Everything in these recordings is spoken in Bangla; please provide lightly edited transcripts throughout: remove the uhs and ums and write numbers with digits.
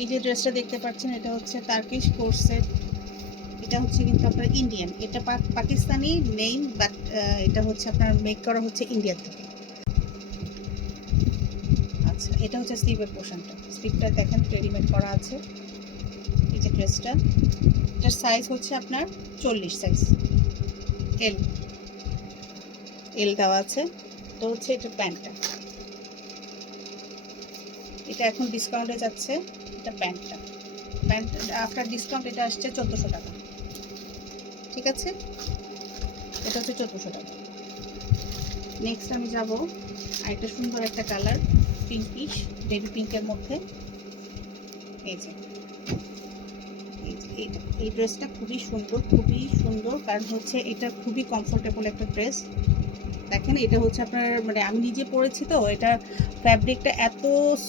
এই যে ড্রেসটা দেখতে পাচ্ছেন এটা হচ্ছে টার্কিশ কোর্সেট। এটা হচ্ছে কিন্তু আপনার ইন্ডিয়ান, এটা পাকিস্তানি নেম, বাট এটা হচ্ছে আপনার মেক করা হচ্ছে ইন্ডিয়া থেকে। আচ্ছা, এটা হচ্ছে স্লিভের পোর্শনটা। স্লিভটা দেখেন রেডিমেড করা আছে। এই যে ড্রেসটা, এটার সাইজ হচ্ছে আপনার 40 সাইজ, এল এল দেওয়া আছে। তো হচ্ছে এটা প্যান্টটা, এটা এখন ডিসকাউন্টে যাচ্ছে। এটা প্যান্টটা, প্যান্ট আফটার ডিসকাউন্ট এটা আসছে 1400 টাকা। ঠিক আছে, এটা হচ্ছে 1400 টাকা। নেক্সট আমি যাব আরেকটা সুন্দর একটা কালার, পিঙ্কিশ, বেবি পিঙ্কের মধ্যে। এই যে এই ড্রেসটা খুবই সুন্দর, খুবই সুন্দর, কারণ হচ্ছে এটা খুবই কমফোর্টেবল একটা ড্রেস। দেখেন এটা হচ্ছে আপনার, মানে আমি নিজে পরেছি তো, এটা ফ্যাব্রিকটা এত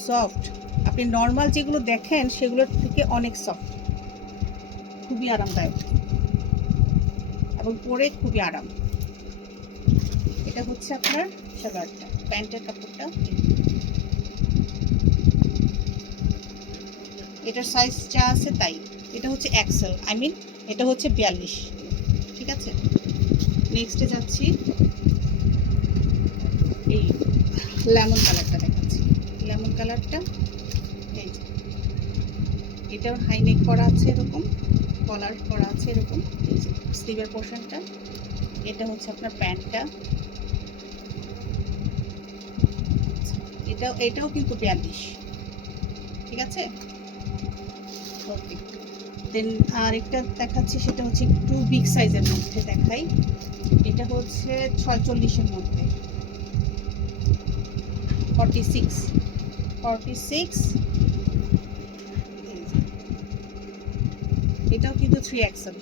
সফট, আপনি নর্মাল যেগুলো দেখেন সেগুলোর থেকে অনেক সফট, খুবই আরামদায়ক এবং পরে খুবই আরাম। এটা হচ্ছে আপনার সালোয়ারটা, প্যান্টের কাপড়টা। এটার সাইজ যা আছে তাই, এটা হচ্ছে এক্সেল, আই মিন এটা হচ্ছে 42। ঠিক আছে, নেক্সটে যাচ্ছি। এই লেমন কালারটা দেখাচ্ছি, লেমন কালারটা। এই যে এটাও হাইনেক করা আছে, এরকম কলার করা আছে এরকম। এই যে স্লিভের পোর্শনটা, এটা হচ্ছে আপনার প্যান্টটা। এটাও কিন্তু 42। ঠিক আছে, ওকে। দেন আরেকটা দেখাচ্ছি, সেটা হচ্ছে একটু বিগ সাইজের মধ্যে দেখাই। এটা হচ্ছে 46-এর মধ্যে, 46। এটাও কিন্তু 3XL,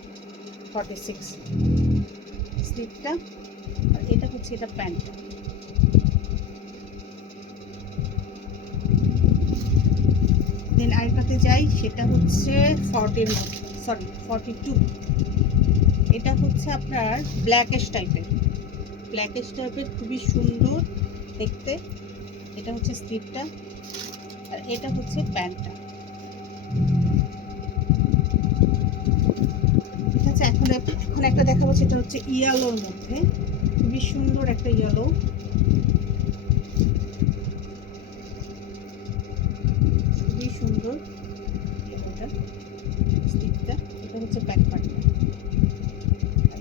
46 স্লিভটা। আর এটা হচ্ছে এটা প্যান্টটা। দেন আরেকটাতে যাই, সেটা হচ্ছে 40-এর মধ্যে, সরি 42। এটা হচ্ছে আপনার ব্ল্যাকিশ টাইপের, খুবই সুন্দর দেখতে। এটা হচ্ছে স্লিভটা, আর এটা হচ্ছে প্যান্টটা। ঠিক আছে, এখন একটা দেখাবো, সেটা হচ্ছে ইয়েলোর মধ্যে, খুবই সুন্দর একটা ইয়েলো, খুবই সুন্দর ইয়েলোটা। স্লিভটা, এটা হচ্ছে ব্যাক পার্টটা,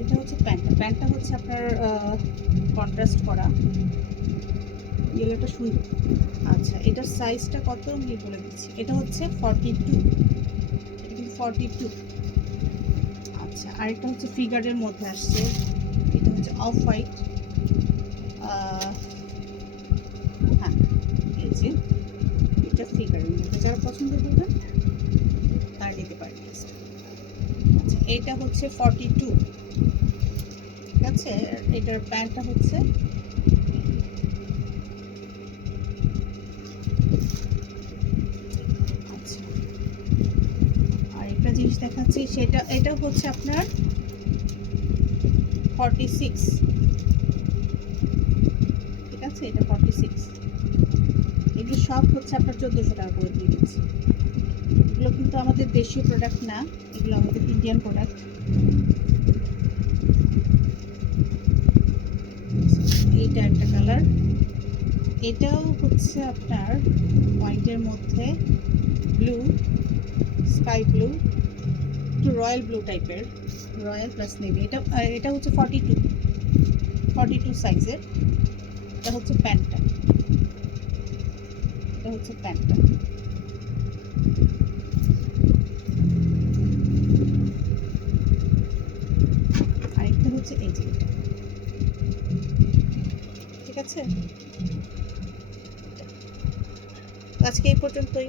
এটা হচ্ছে প্যান্টটা হচ্ছে আপনার কন্ট্রাস্ট করা, ইয়েলোটা সুন্দর। আচ্ছা, এটার সাইজটা কত আমি বলে দিচ্ছি, এটা হচ্ছে 42, এটা কিন্তু 42। আচ্ছা, আরেকটা হচ্ছে ফিগারের মধ্যে আসছে, এটা হচ্ছে অফ হোয়াইট। হ্যাঁ, এই যে এটা ফিগারের মধ্যে, যারা পছন্দ করবেন তারা নিতে পারেন। আচ্ছা, এইটা হচ্ছে 42। ঠিক আছে, এটার প্যান্টটা হচ্ছে, আচ্ছা, আর একটা জিনিস দেখাচ্ছি, এটা হচ্ছে আপনার 46। ঠিক আছে, এটা 46। এগুলো সব হচ্ছে আপনার 1400 টাকা করে দিয়ে দিচ্ছি। এগুলো কিন্তু আমাদের দেশীয় প্রোডাক্ট না, এগুলো আমাদের ইন্ডিয়ান প্রোডাক্ট। এইটা একটা কালার, এটাও হচ্ছে আপনার হোয়াইটের মধ্যে, ব্লু, স্কাই ব্লু, একটু রয়্যাল ব্লু টাইপের, রয়্যাল প্লাস নেভি। এটা হচ্ছে 42 সাইজের। এটা হচ্ছে প্যান্টটা, এটা হচ্ছে প্যান্টটা। আরেকটা হচ্ছে এই যে এটা। ঠিক আছে, আজকে এই পর্যন্তই।